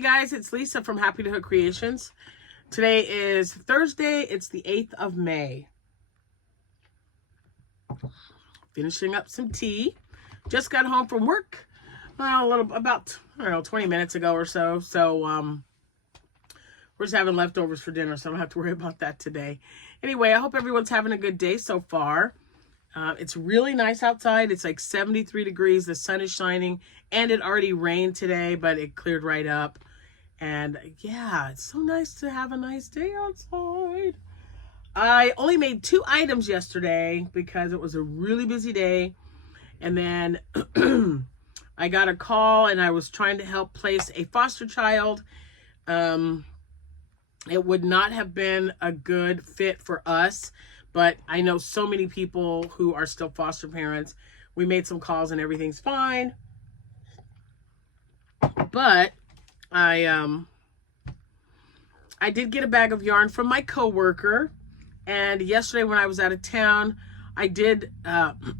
Hey guys, it's Lisa from Happytohook Creations. Today is Thursday. It's the 8th of May. Finishing up some tea. Just got home from work about 20 minutes ago or so. So we're just having leftovers for dinner, so I don't have to worry about that today. Anyway, I hope everyone's having a good day so far. It's really nice outside. It's like 73 degrees. The sun is shining, and it already rained today, but it cleared right up. And yeah, it's so nice to have a nice day outside. I only made 2 items yesterday because it was a really busy day. And then I got a call and I was trying to help place a foster child. It would not have been a good fit for us, but I know so many people who are still foster parents. We made some calls and everything's fine. But I did get a bag of yarn from my coworker, and yesterday when I was out of town, I did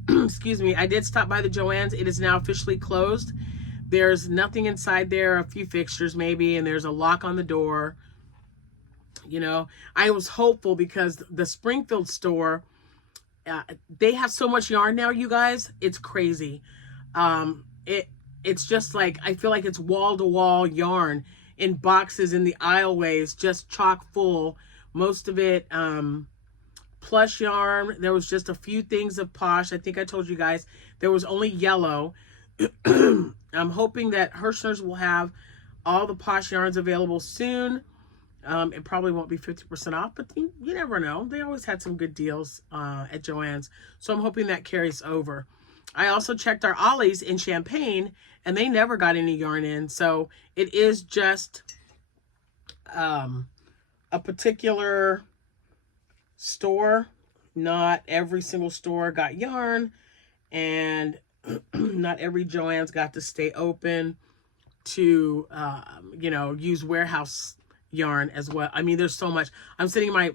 excuse me, I did stop by the Joann's. It is now officially closed. There's nothing inside there, a few fixtures maybe, and there's a lock on the door. You know, I was hopeful because the Springfield store, they have so much yarn now, you guys. It's crazy. It's just like, I feel like it's wall-to-wall yarn in boxes in the aisleways, just chock full. Most of it plush yarn. There was just a few things of posh. I think I told you guys there was only yellow. I'm hoping that Hirschner's will have all the posh yarns available soon. It probably won't be 50% off, but you never know. They always had some good deals at Joann's. So I'm hoping that carries over. I also checked our Ollie's in Champaign, and they never got any yarn in. So it is just a particular store. Not every single store got yarn, and not every Joann's got to stay open to, use warehouse yarn as well. I mean, there's so much. I'm sending my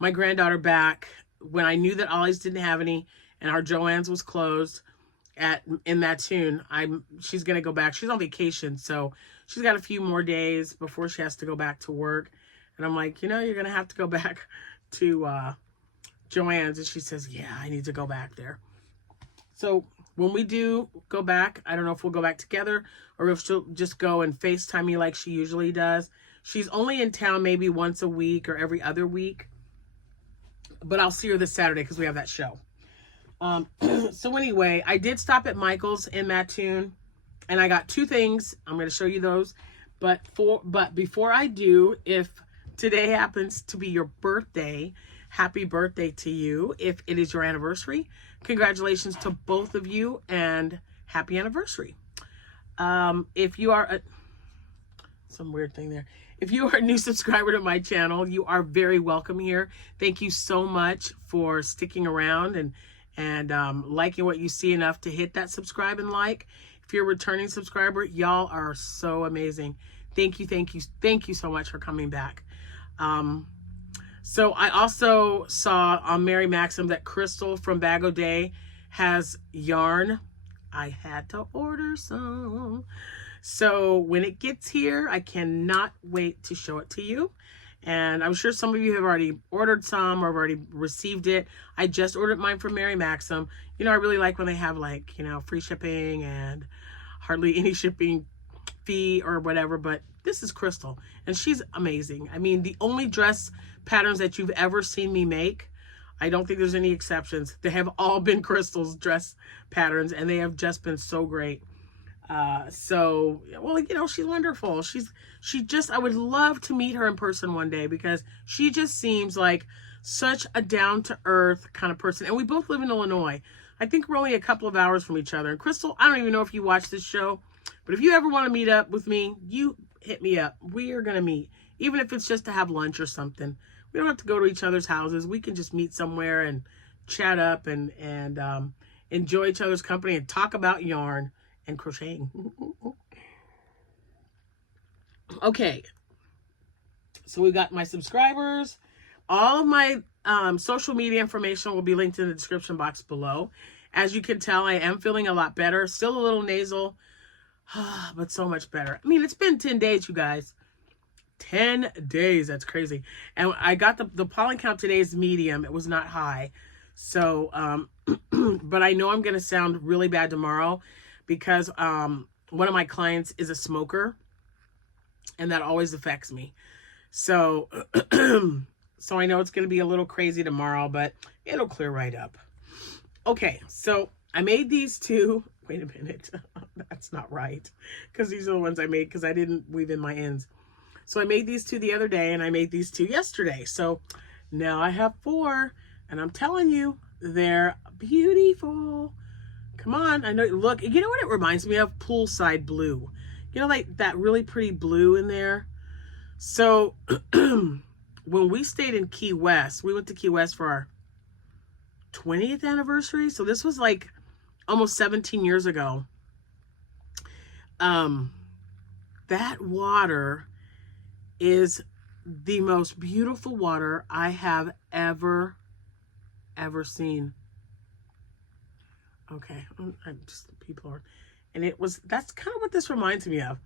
granddaughter back when I knew that Ollie's didn't have any and our Joann's was closed in Mattoon. She's gonna go back. She's on vacation, so she's got a few more days before she has to go back to work. And I'm like, you're gonna have to go back to Joann's. And she says, yeah, I need to go back there. So when we do go back, I don't know if we'll go back together or if she'll just go and FaceTime me like she usually does. She's only in town maybe once a week or every other week. But I'll see her this Saturday because we have that show. So anyway, I did stop at Michael's in Mattoon, and I got 2 things. I'm going to show you those. But before I do, if today happens to be your birthday, happy birthday to you. If it is your anniversary, congratulations to both of you and happy anniversary. If you are some weird thing there. If you are a new subscriber to my channel, you are very welcome here. Thank you so much for sticking around and liking what you see enough to hit that subscribe and like. If you're a returning subscriber, y'all are so amazing. Thank you so much for coming back. So I also saw on Mary Maxim that Crystal from Bag O' Day has yarn. I had to order some. So when it gets here, I cannot wait to show it to you. And I'm sure some of you have already ordered some or have already received it. I just ordered mine from Mary Maxim. I really like when they have free shipping and hardly any shipping fee or whatever, but this is Crystal and she's amazing. I mean, the only dress patterns that you've ever seen me make, I don't think there's any exceptions. They have all been Crystal's dress patterns, and they have just been so great. She's wonderful. I would love to meet her in person one day because she just seems like such a down-to-earth kind of person. And we both live in Illinois. I think we're only a couple of hours from each other. And Crystal, I don't even know if you watch this show, but if you ever want to meet up with me, you hit me up. We are going to meet, even if it's just to have lunch or something. We don't have to go to each other's houses. We can just meet somewhere and chat up and enjoy each other's company and talk about yarn and crocheting. Okay. So we got my subscribers. All of my social media information will be linked in the description box below. As you can tell, I am feeling a lot better. Still a little nasal. But so much better. I mean, it's been 10 days, you guys. 10 days. That's crazy. And I got the pollen count today is medium. It was not high. So, but I know I'm going to sound really bad tomorrow because one of my clients is a smoker, and that always affects me. So, so I know it's going to be a little crazy tomorrow, but it'll clear right up. Okay, so I made these two. Wait a minute. That's not right, because these are the ones I made because I didn't weave in my ends. So I made these two the other day, and I made these two yesterday. So now I have 4, and I'm telling you, they're beautiful. Come on. I know. Look, you know what it reminds me of? Poolside blue. You know, like that really pretty blue in there. So when we stayed in Key West, we went to Key West for our 20th anniversary. So this was like almost 17 years ago. That water is the most beautiful water I have ever seen. Okay, I'm just, people are, and that's kind of what this reminds me of,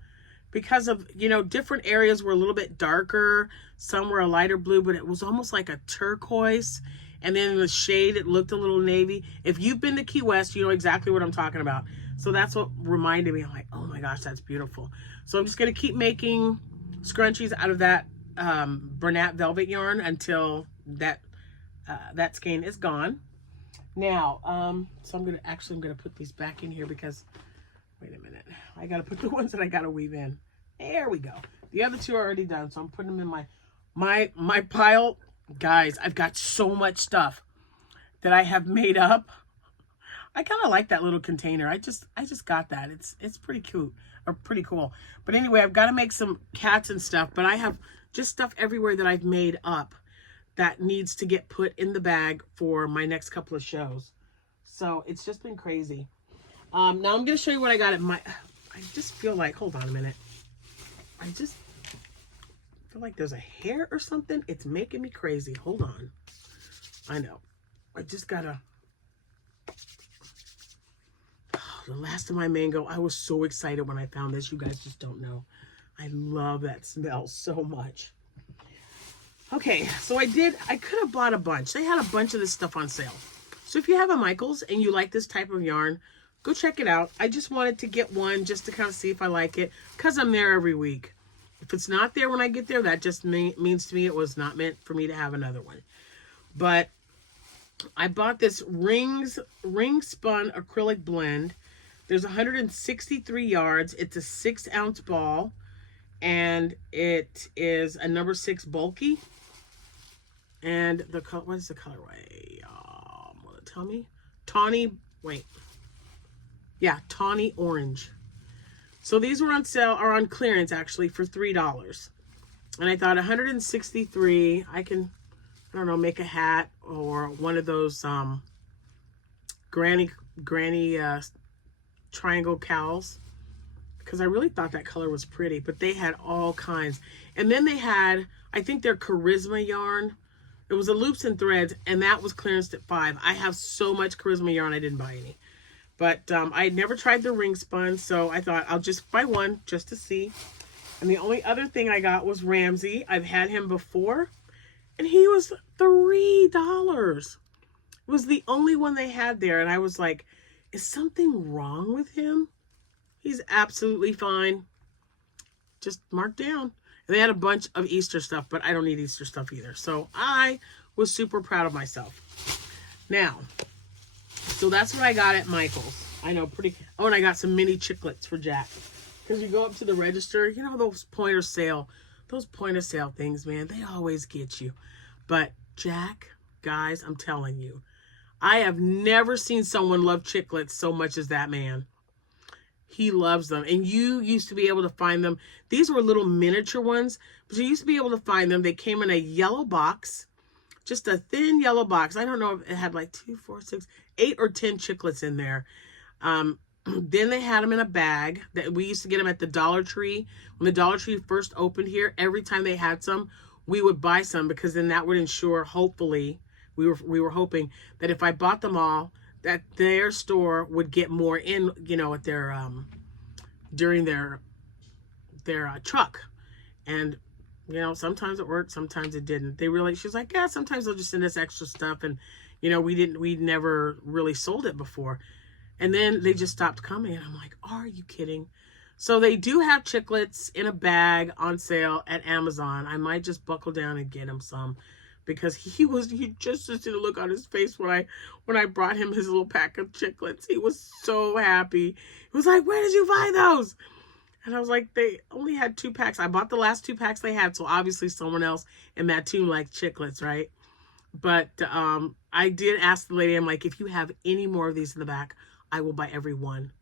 because of, you know, different areas were a little bit darker, some were a lighter blue, but it was almost like a turquoise, and then in the shade it looked a little navy. If you've been to Key West, you know exactly what I'm talking about. So that's what reminded me. I'm like, oh my gosh, that's beautiful. So I'm just going to keep making scrunchies out of that Bernat velvet yarn until that skein is gone. Now, so I'm gonna put these back in here because, wait a minute, I gotta put the ones that I gotta weave in. There we go. The other two are already done, so I'm putting them in my pile. Guys, I've got so much stuff that I have made up. I kind of like that little container. I just got that. It's pretty cute, or pretty cool. But anyway, I've got to make some cats and stuff, but I have just stuff everywhere that I've made up that needs to get put in the bag for my next couple of shows. So it's just been crazy. Now I'm going to show you what I got at my, I just feel like, hold on a minute. I just feel like there's a hair or something. It's making me crazy. Hold on. I know. I just gotta, the last of my mango. I was so excited when I found this. You guys just don't know. I love that smell so much. Okay, so I could have bought a bunch. They had a bunch of this stuff on sale. So if you have a Michaels and you like this type of yarn, go check it out. I just wanted to get one just to kind of see if I like it, because I'm there every week. If it's not there when I get there, that just means to me it was not meant for me to have another one. But I bought this ring spun acrylic blend. There's 163 yards. It's a 6-ounce ball, and it is a number 6 bulky. And the color, what is the colorway? Will it tell me? Tawny orange. So these were on sale, or on clearance actually, for $3. And I thought 163, I don't know, make a hat or one of those granny triangle cowls, because I really thought that color was pretty. But they had all kinds. And then they had, I think, their Charisma yarn. It was a loops and threads, and that was clearanced at $5. I have so much Charisma yarn, I didn't buy any. But I had never tried the ring spun, so I thought I'll just buy one just to see. And the only other thing I got was Ramsey. I've had him before, and he was $3. It was the only one they had there, and I was like, is something wrong with him? He's absolutely fine. Just marked down. And they had a bunch of Easter stuff, but I don't need Easter stuff either. So I was super proud of myself. Now, so that's what I got at Michael's. I know, pretty. Oh, and I got some mini chiclets for Jack. Because you go up to the register, you know, those point of sale things, man, they always get you. But Jack, guys, I'm telling you, I have never seen someone love chiclets so much as that man. He loves them. And you used to be able to find them. These were little miniature ones, but you used to be able to find them. They came in a yellow box, just a thin yellow box. I don't know if it had like 2, 4, 6, 8 or 10 chiclets in there. Then they had them in a bag. That we used to get them at the Dollar Tree. When the Dollar Tree first opened here, every time they had some, we would buy some, because then that would ensure, hopefully, we were hoping that if I bought them all, that their store would get more in, you know, at their during their truck. And, you know, sometimes it worked, sometimes it didn't. She's like, yeah, sometimes they'll just send us extra stuff. And, you know, we never really sold it before. And then they just stopped coming. And I'm like, are you kidding? So they do have chiclets in a bag on sale at Amazon. I might just buckle down and get him some, because he just didn't look on his face when I brought him his little pack of chiclets. He was so happy. He was like, where did you find those? And I was like, they only had 2 packs. I bought the last 2 packs they had. So obviously someone else in Mattoon liked chiclets, right? But I did ask the lady, I'm like, if you have any more of these in the back, I will buy every one.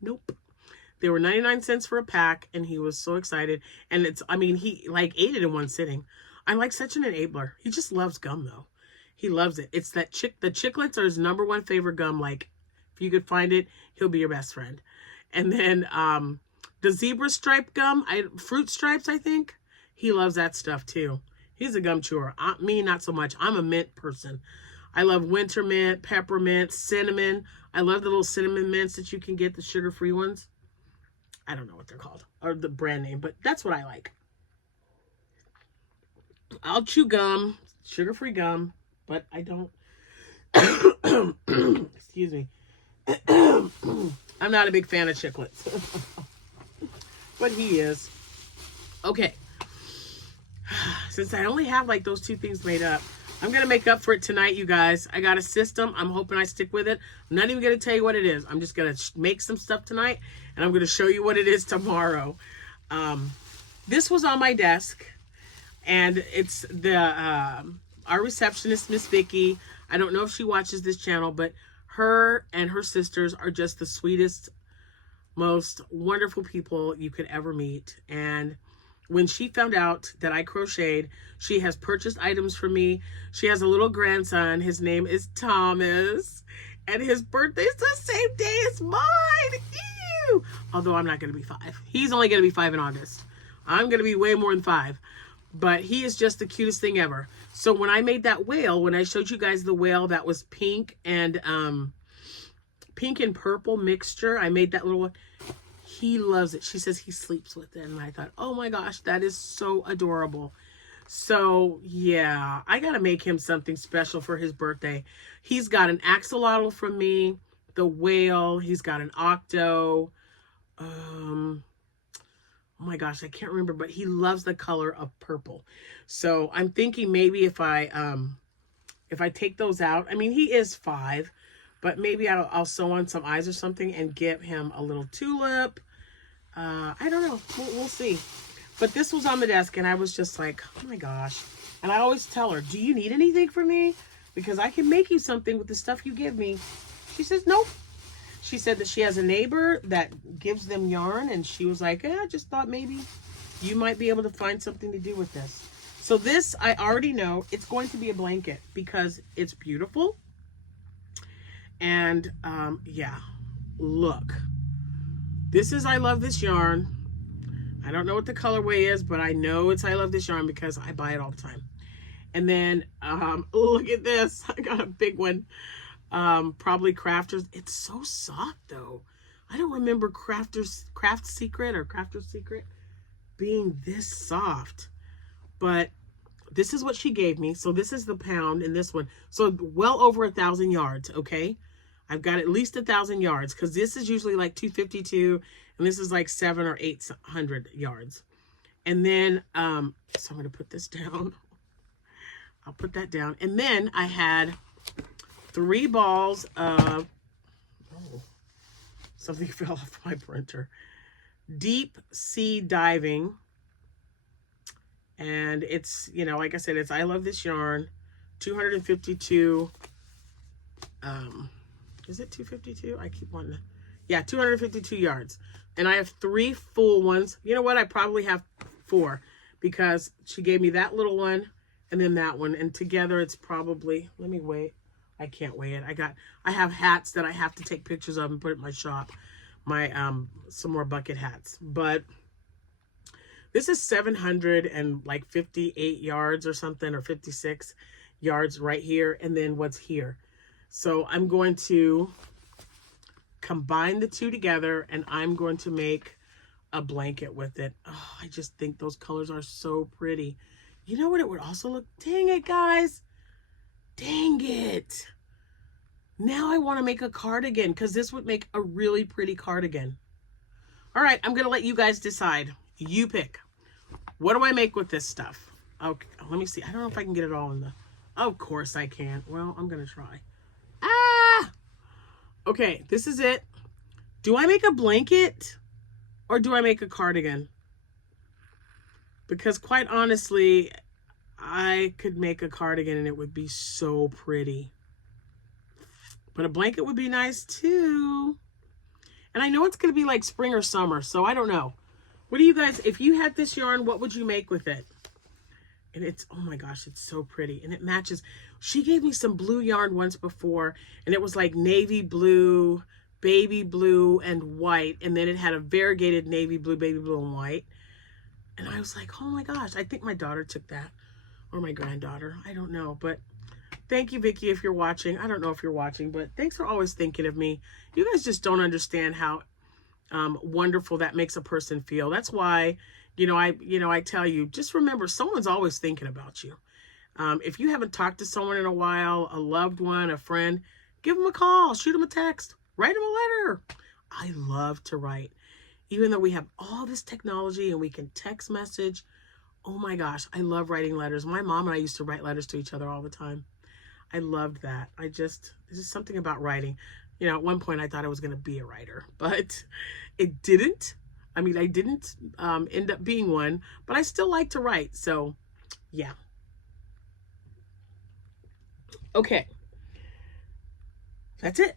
Nope. They were 99 cents for a pack, and he was so excited. And he like ate it in one sitting. I'm like such an enabler. He just loves gum though. He loves it. It's that the chiclets are his #1 favorite gum. Like, if you could find it, he'll be your best friend. And then the zebra stripe gum, fruit stripes, I think. He loves that stuff too. He's a gum chewer. Me, not so much. I'm a mint person. I love winter mint, peppermint, cinnamon. I love the little cinnamon mints that you can get, the sugar-free ones. I don't know what they're called, or the brand name, but that's what I like. I'll chew gum, sugar-free gum, but I don't. Excuse me. I'm not a big fan of chiclets. But he is. Okay. Since I only have like those 2 things made up, I'm going to make up for it tonight, you guys. I got a system. I'm hoping I stick with it. I'm not even going to tell you what it is. I'm just going to make some stuff tonight, and I'm going to show you what it is tomorrow. This was on my desk, and it's our receptionist, Miss Vicky. I don't know if she watches this channel, but her and her sisters are just the sweetest, most wonderful people you could ever meet. And when she found out that I crocheted, she has purchased items for me. She has a little grandson. His name is Thomas, and his birthday's the same day as mine. Ew! Although I'm not going to be 5. He's only going to be 5 in August. I'm going to be way more than 5. But he is just the cutest thing ever. So when I made that whale, when I showed you guys the whale that was pink and purple mixture, I made that little one. He loves it. She says he sleeps with it. And I thought, oh my gosh, that is so adorable. So yeah, I got to make him something special for his birthday. He's got an axolotl from me, the whale. He's got an octo. Oh my gosh, I can't remember, but he loves the color of purple. So I'm thinking maybe if I take those out, I mean, he is 5, but maybe I'll sew on some eyes or something and give him a little tulip. I don't know. We'll see. But this was on the desk, and I was just like, oh my gosh. And I always tell her, do you need anything from me? Because I can make you something with the stuff you give me. She says, nope. She said that she has a neighbor that gives them yarn, and she was like, I just thought maybe you might be able to find something to do with this. So this, I already know it's going to be a blanket because it's beautiful. And yeah, look. This is I Love This Yarn. I don't know what the colorway is, but I know it's I Love This Yarn because I buy it all the time. And then, look at this. I got a big one. Probably Crafter's. It's so soft, though. I don't remember Craft Secret being this soft. But this is what she gave me. So this is the pound in this one. So well over 1,000 yards, okay? I've got at least 1,000 yards because this is usually like 252 and this is like 700 or 800 yards. And then, so I'm going to put this down. I'll put that down. And then I had 3 balls of, something fell off my printer. Deep Sea Diving. And it's, you know, like I said, it's I Love This Yarn. 252, is it 252? I keep wanting to, yeah, 252 yards. And I have 3 full ones. You know what? I probably have 4 because she gave me that little one and then that one. And together it's probably, let me weigh. I can't weigh it. I have hats that I have to take pictures of and put in my shop. My, some more bucket hats. But this is 758 yards or something, or 56 yards right here. And then what's here. So I'm going to combine the two together, and I'm going to make a blanket with it. Oh, I just think those colors are so pretty. You know what it would also look? Dang it, guys. Dang it. Now I want to make a cardigan because this would make a really pretty cardigan. All right, I'm going to let you guys decide. You pick. What do I make with this stuff? Okay, let me see. I don't know if I can get it all in the... Of course I can. Well, I'm going to try. Ah! Okay, this is it. Do I make a blanket or do I make a cardigan? Because quite honestly, I could make a cardigan and it would be so pretty. But a blanket would be nice too. And I know it's going to be like spring or summer, so I don't know. What do you guys, if you had this yarn, what would you make with it? And it's, oh my gosh, it's so pretty. And it matches. She gave me some blue yarn once before, and it was like navy blue, baby blue, and white. And then it had a variegated navy blue, baby blue, and white. And I was like, oh my gosh, I think my daughter took that. Or my granddaughter. I don't know. But thank you, Vicki, if you're watching. I don't know if you're watching, but thanks for always thinking of me. You guys just don't understand how wonderful that makes a person feel. That's why, I tell you, just remember, someone's always thinking about you. If you haven't talked to someone in a while, a loved one, a friend, give them a call, shoot them a text, write them a letter. I love to write. Even though we have all this technology and we can text message, oh my gosh, I love writing letters. My mom and I used to write letters to each other all the time. I loved that. There's just something about writing. At one point I thought I was going to be a writer, but it didn't. I mean, I didn't end up being one, but I still like to write. So yeah. Okay. That's it.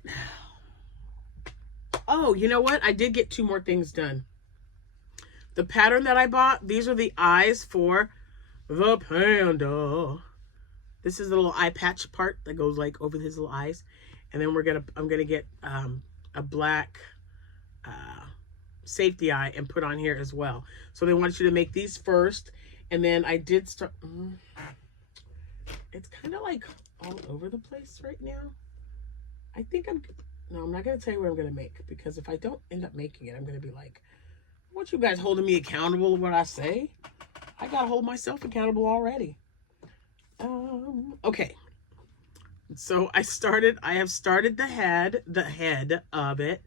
Oh, you know what? I did get 2 more things done. The pattern that I bought, these are the eyes for the panda. This is the little eye patch part that goes like over his little eyes. And then I'm gonna get a black safety eye and put on here as well. So they want you to make these first. And then I did start, it's kind of like all over the place right now. I think no, I'm not going to tell you what I'm going to make, because if I don't end up making it, I'm going to be like, I want you guys holding me accountable to what I say. I got to hold myself accountable already. Okay. So I have started the head of it,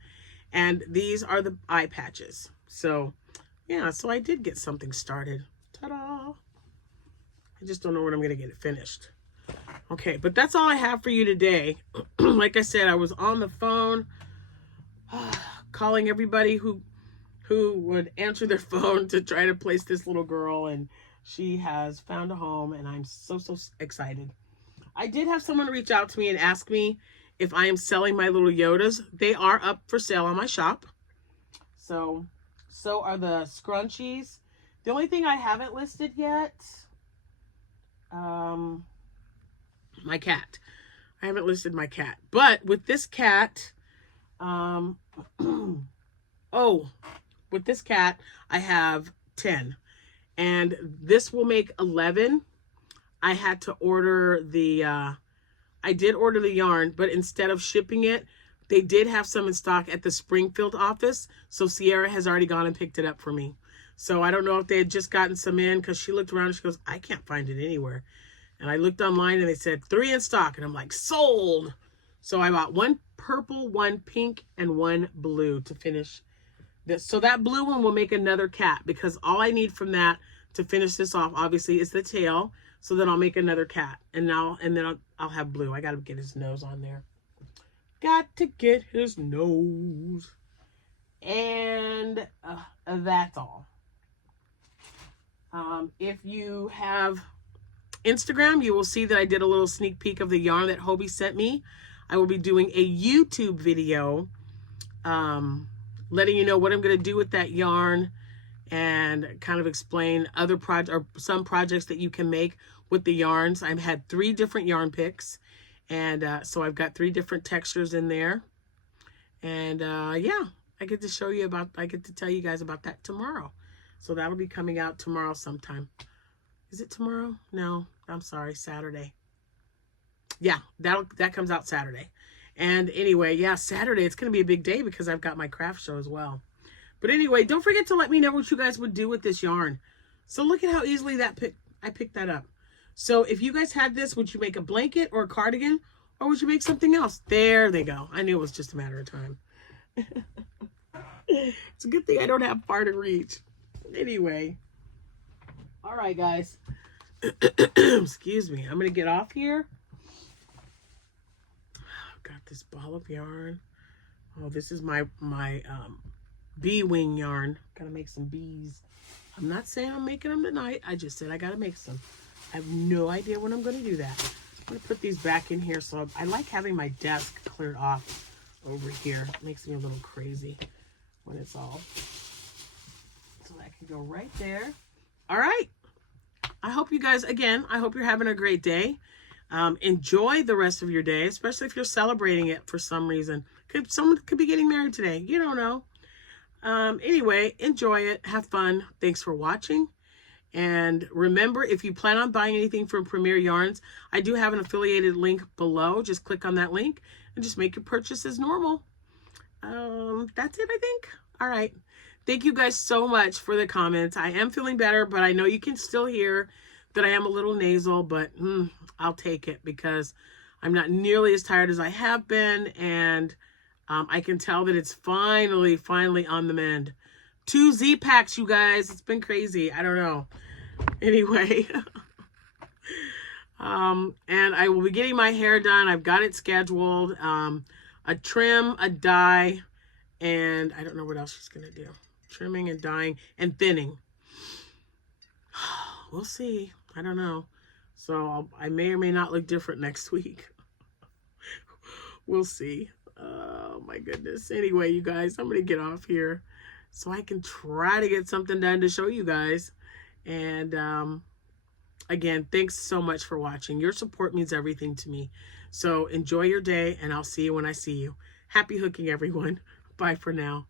and these are the eye patches. So yeah, so I did get something started. Ta-da! I just don't know when I'm going to get it finished. Okay, but that's all I have for you today. Like I said, I was on the phone calling everybody who would answer their phone to try to place this little girl, and she has found a home, and I'm so excited. I did have someone reach out to me and ask me if I am selling my little Yodas. They are up for sale on my shop. So are the scrunchies. The only thing I haven't listed yet, my cat. I haven't listed my cat. But with this cat, with this cat, I have 10. And this will make 11. I had to order I did order the yarn, but instead of shipping it, they did have some in stock at the Springfield office. So Sierra has already gone and picked it up for me. So I don't know if they had just gotten some in, because she looked around and she goes, I can't find it anywhere. And I looked online and they said 3 in stock. And I'm like, sold. So I bought 1 purple, 1 pink, and 1 blue to finish this. So that blue one will make another cat, because all I need from that to finish this off, obviously, is the tail. So then I'll make another cat. And then I'll have blue. I got to get his nose on there. Got to get his nose. And that's all. If you have Instagram, you will see that I did a little sneak peek of the yarn that Hobie sent me. I will be doing a YouTube video letting you know what I'm going to do with that yarn, and kind of explain other some projects that you can make with the yarns. I've had 3 different yarn picks, and so I've got 3 different textures in there. And yeah, I get to tell you guys about that tomorrow. So that'll be coming out tomorrow sometime. Is it tomorrow? No, I'm sorry, Saturday. Yeah, that comes out Saturday. And anyway, yeah, Saturday, it's going to be a big day because I've got my craft show as well. But anyway, don't forget to let me know what you guys would do with this yarn. So look at how easily I picked that up. So if you guys had this, would you make a blanket or a cardigan? Or would you make something else? There they go. I knew it was just a matter of time. It's a good thing I don't have far to reach. Anyway. All right, guys. Excuse me. I'm going to get off here. I've got this ball of yarn. Oh, this is my bee wing yarn. Got to make some bees. I'm not saying I'm making them tonight. I just said I got to make some. I have no idea when I'm going to do that. I'm going to put these back in here. So I like having my desk cleared off over here. It makes me a little crazy when it's all. So that can go right there. All right. I hope you guys, again, I hope you're having a great day. Enjoy the rest of your day, especially if you're celebrating it for some reason. Someone could be getting married today. You don't know. Anyway, enjoy it. Have fun. Thanks for watching. And remember, if you plan on buying anything from Premier Yarns, I do have an affiliated link below. Just click on that link and just make your purchase as normal. That's it, I think. All right. Thank you guys so much for the comments. I am feeling better, but I know you can still hear that I am a little nasal, but I'll take it because I'm not nearly as tired as I have been. And I can tell that it's finally on the mend. 2 Z-packs, you guys. It's been crazy. I don't know. Anyway. And I will be getting my hair done. I've got it scheduled. A trim, a dye, and I don't know what else she's going to do. Trimming and dyeing and thinning. We'll see. I don't know. So I may or may not look different next week. We'll see. Oh my goodness. Anyway, you guys, I'm going to get off here so I can try to get something done to show you guys. And again, thanks so much for watching. Your support means everything to me. So enjoy your day, and I'll see you when I see you. Happy hooking, everyone. Bye for now.